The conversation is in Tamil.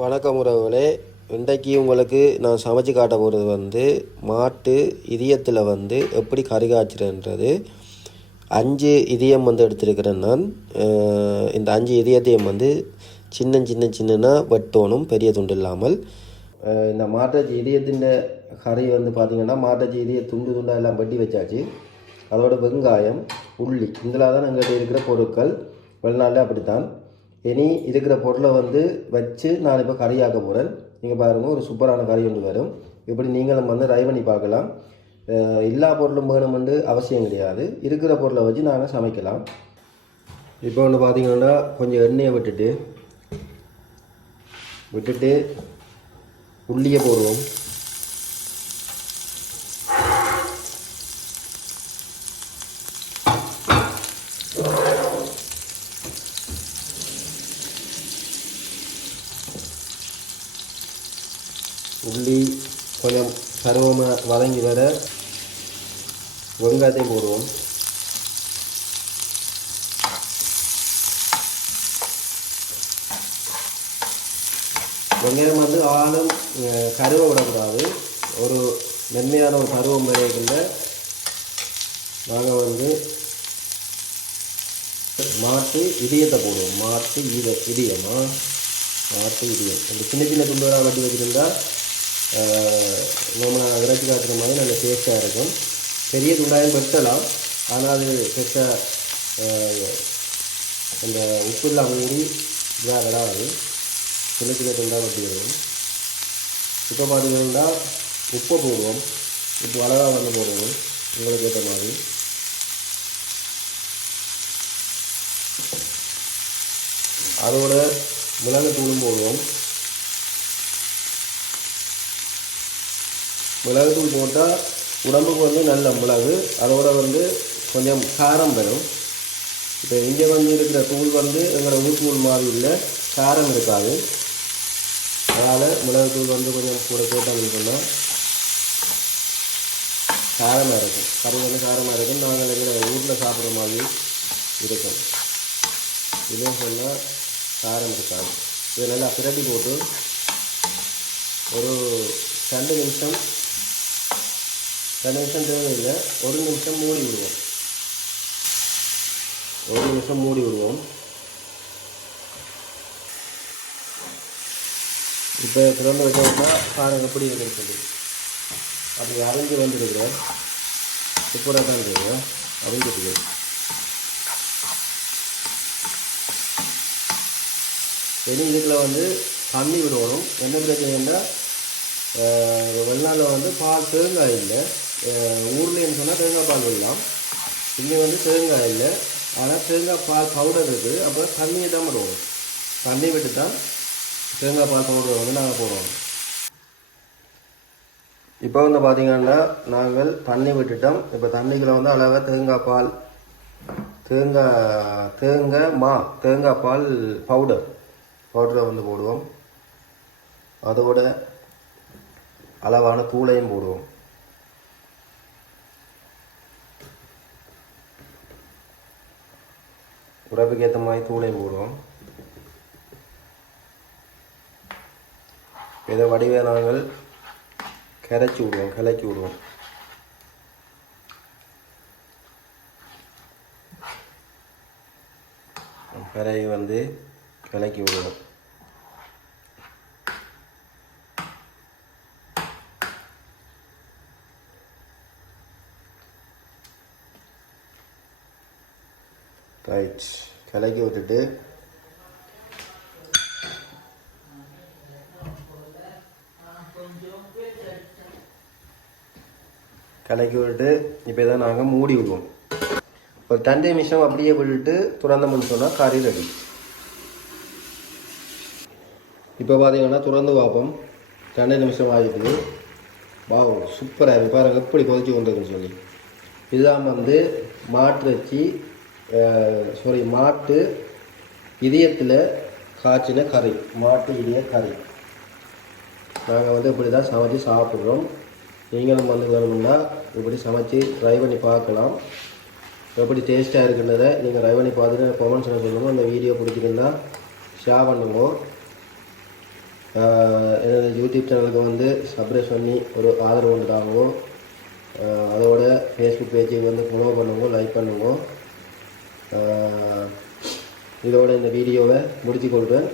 வணக்கம் உறவுகளே. இன்றைக்கு உங்களுக்கு நான் சமைச்சு காட்ட போகிறது வந்து மாட்டு இதயத்தில் வந்து எப்படி கறி காய்ச்சுறன்றது அஞ்சு இதயம் வந்து எடுத்திருக்கிறேன் நான். இந்த அஞ்சு இதயத்தையும் வந்து சின்ன சின்ன சின்னனா வெட்டணும் பெரிய துண்டு இல்லாமல். இந்த மாட்டாச்சி இதயத்தின் கறி வந்து பார்த்திங்கன்னா மாட்டாச்சி இதய துண்டு துண்டாக எல்லாம் வெட்டி வச்சாச்சு. அதோட வெங்காயம் உள்ளி இதில் தான் எங்கள்கிட்ட இருக்கிற பொருட்கள். வெளிநாட்டில் அப்படித்தான். இனி இருக்கிற பொருளை வந்து வச்சு நான் இப்போ கறியாக்க போகிறேன் நீங்கள் பாருங்கள் ஒரு சூப்பரான கறி ஒன்று வரும். இப்படி நீங்களும் வந்து ட்ரை பண்ணி பார்க்கலாம். எல்லா பொருளும் வேணுமென்று அவசியம் கிடையாது. இருக்கிற பொருளை வச்சு நாங்கள் சமைக்கலாம். இப்போ வந்து பார்த்தீங்கன்னா கொஞ்சம் எண்ணெயை விட்டுட்டு விட்டுட்டு உள்ளியை போடுவோம். உள்ளி கொஞ்சம் கருவமாக வதங்கி வர வெங்காயத்தையும் போடுவோம். வெங்காயம் வந்து ஆளும் கருவை விடக்கூடாது. ஒரு மென்மையான ஒரு பருவம் வரைக்குள்ள நாங்கள் வந்து மாட்டு இதயத்தை போடுவோம். மாட்டு இத இதயமா? மாட்டு இதயம். இந்த சின்ன சின்ன துண்டுகளாக வட்டி வச்சுருந்தா நம்ம இறைச்சி காட்டுற மாதிரி நல்ல டேஸ்ட்டாக இருக்கும். பெரிய துண்டாயம் வெட்டலாம். ஆனால் அது பெற்ற அந்த உப்புலாம் மீறி இதாக விடாது சின்ன சின்ன துண்டாக வட்டி இப்போ பார்த்தீங்கன்னா உப்பை போடுவோம். உப்பு அழகாக வந்து போடுவோம். உங்களுக்கு ஏற்ற மாதிரி. அதோட மிளகு தூளும் போடுவோம். மிளகுத்தூள் போட்டால் உடம்புக்கு வந்து நல்ல மிளகு அதோட வந்து கொஞ்சம் காரம் வரும். இப்போ இங்கே வந்து இருக்கிற தூள் வந்து எங்களோட ஊத்தூள் மாதிரி இல்லை காரம் இருக்காது. அதனால் மிளகுத்தூள் வந்து கொஞ்சம் கூட போட்டாங்கன்னு சொன்னால் காரமாக இருக்கும். கறி வந்து காரமாக இருக்கும். நாங்கள் எங்களை ஊரில் சாப்பிட்ற மாதிரி இருக்கும். இதே சொன்னால் காரம் இருக்காது. இதை நல்லா பிரட்டி போட்டு ஒரு ரெண்டு நிமிஷம் ரெண்டு நிமிஷம் தேவையில்லை. ஒரு நிமிஷம் மூடி விடுவோம். ஒரு நிமிஷம் மூடி விடுவோம். இப்போ திறந்து வச்சோம்னா பாருங்க எப்படி இருக்குன்னு சொல்லி அப்படி அரைஞ்சி வந்துருக்குறோம் சூப்பராக தான் இருக்குது. அரைஞ்சிருக்கு இனி இதுக்குள்ள வந்து தண்ணி விடணும் என்ன பிரச்சனைன்னா வெளிநாட்டில் வந்து பால் தேங்காய் இல்லை. ஊர்லேன்னு சொன்னால் தேங்காய் பால் விடலாம். இங்கே வந்து தேங்காய் இல்லை. ஆனால் தேங்காய் பால் பவுடர் இருக்குது. அப்புறம் தண்ணியை தான் விடுவோம் தண்ணி விட்டு தான் தேங்காய் பால் பவுடர் வந்து நாங்கள் போடுவோம். இப்போ வந்து பார்த்திங்கன்னா நாங்கள் தண்ணி விட்டுட்டோம். இப்போ தண்ணிக்குள்ள வந்து அழகாக தேங்காய் பால் தேங்காய் தேங்காய் மா தேங்காய் பால் பவுடர் பவுடரை வந்து போடுவோம். அதோட அளவான தூளையும் போடுவோம். உறவுக்கு ஏற்ற மாதிரி தூளையும் போடுவோம். இதை வடிவே நாங்கள் கரைச்சி விடுவோம் கிளக்கி விடுவோம். பிறகு வந்து கிளக்கி விடுவோம். ரைட் கலக்கி விட்டுட்டு. கலக்கி விட்டுட்டு இப்போ இதை நாங்கள் மூடி விடுவோம். ஒரு ரெண்டு நிமிஷம் அப்படியே விட்டுட்டு துறந்தோம்னு சொன்னால் கறி ரெடி. இப்போ பார்த்தீங்கன்னா துறந்து பார்ப்போம். ரெண்டு நிமிஷம் ஆகிட்டு வா சூப்பராக இருக்குது பாருங்கள் எப்படி கொதிச்சு கொண்டிருக்குன்னு சொல்லி. இதுதான் வந்து மாட்டிறைச்சி சாரி மாட்டு இதயத்தில் காய்ச்சின கறி. மாட்டு இதய கறி. நாங்கள் வந்து இப்படி தான் சமைச்சு சாப்பிட்றோம். நீங்களும் வந்து வேணும்னா இப்படி சமைச்சு ட்ரை பண்ணி பார்க்கலாம். எப்படி டேஸ்ட்டாக இருக்குன்றதை நீங்கள் ட்ரை பண்ணி பார்த்துட்டு கமெண்ட்ஸில் சொல்லுங்கள் இந்த வீடியோ பிடிச்சிருந்தா ஷேர் பண்ணுங்க. எனது யூடியூப் சேனலுக்கு வந்து சப்ஸ்கிரைப் பண்ணி ஒரு ஆதரவு உண்டாகுங்க ஆஹ் அதோட ஃபேஸ்புக் பேஜை வந்து ஃபாலோ பண்ணுங்க லைக் பண்ணுங்க. இதோட இந்த வீடியோவை முடித்து கொள்வேன்.